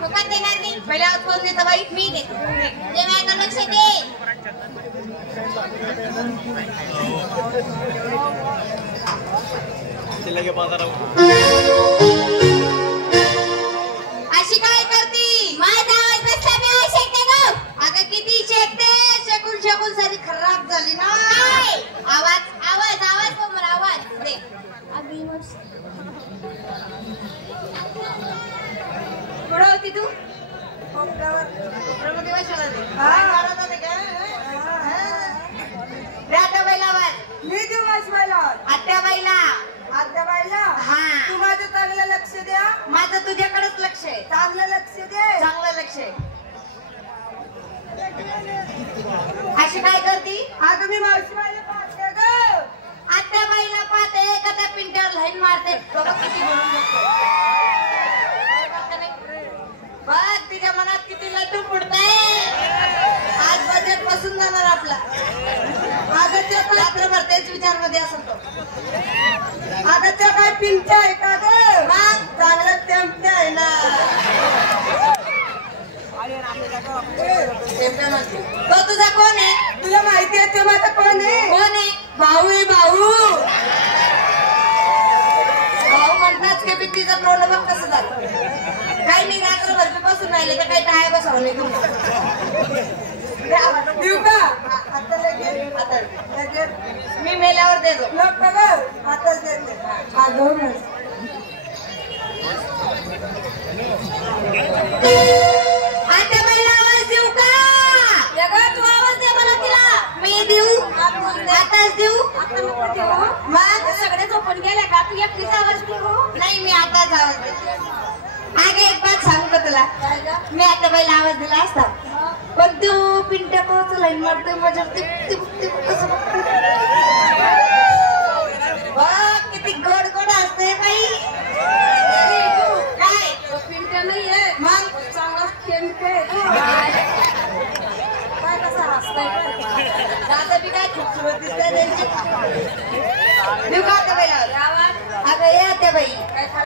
फुकट देणार नाही. पहिला कोण देतं बाई? मी देते. जे माझ्याकडे लक्ष दे. अशी काय करती? माझा आवाज बसला मी आवाज शेकते ग. अगं किती शेकते? शेकून शेकून सारी खराब झाली ना. आवाज आवाज आवाज कोमर आवाज दे. अगदी मस्त. कुठं होती तू? कोपऱ्यामध्ये बसला होती. राधाबाईला आवाज. मी देऊ माझ्याबाईला. आत्याबाईला. आत्याबाईला. हा. तू माझं चांगलं लक्ष द्या. माझं तुझ्याकडेच लक्ष आहे. चांगलं लक्ष दे. चांगलं लक्ष आहे. अशी काय करती? अगं मी मावशीबाईला पाहते ग. आत्याबाईला पाहते का त्या पिंट्यावर लाईन मारते? बघा किती बोलून बघतो. बघ तिच्या मनात किती लड्डू फुटतंय. आज बजेट बसून जाणार आपला. अगं त्या रात्रभर तेच विचारमध्ये असेल तो. अगं त्या काय पिंट्या आहे का ग? मग चांगलं टेम्पटे आहे ना. तो तुझा कोण आहे? तुला माहिती आहे ते माझा कोण आहे? कोण आहे? भाऊ आहे भाऊ. भाऊ म्हणतात की बिट्टीचा प्रॉब्लेम बघ कसं झालं. काही नाही रात्रभर बसून राहिले तर काही टाळ्या बसवलं नाही. देऊ का? आता लगेच. आता लगेच. मी मेल्यावर देतो. नको ग. आताच देते. हा दोन. आत्याबाईला आवाज देऊ का? तू आवाज दे मला तिला. मी देऊ? आताच देऊ? मग सगळे झोपून गेले का? तू एकटीच आवाज देऊ? नाही मी आताच आवाज देते. आगे एक बात सांगू का तुला? मी आत्याबाईला आवाज दिला असता पण तू पिंट्या कसं लाईन मारते माझ्यावर. कसं बघ किती गोड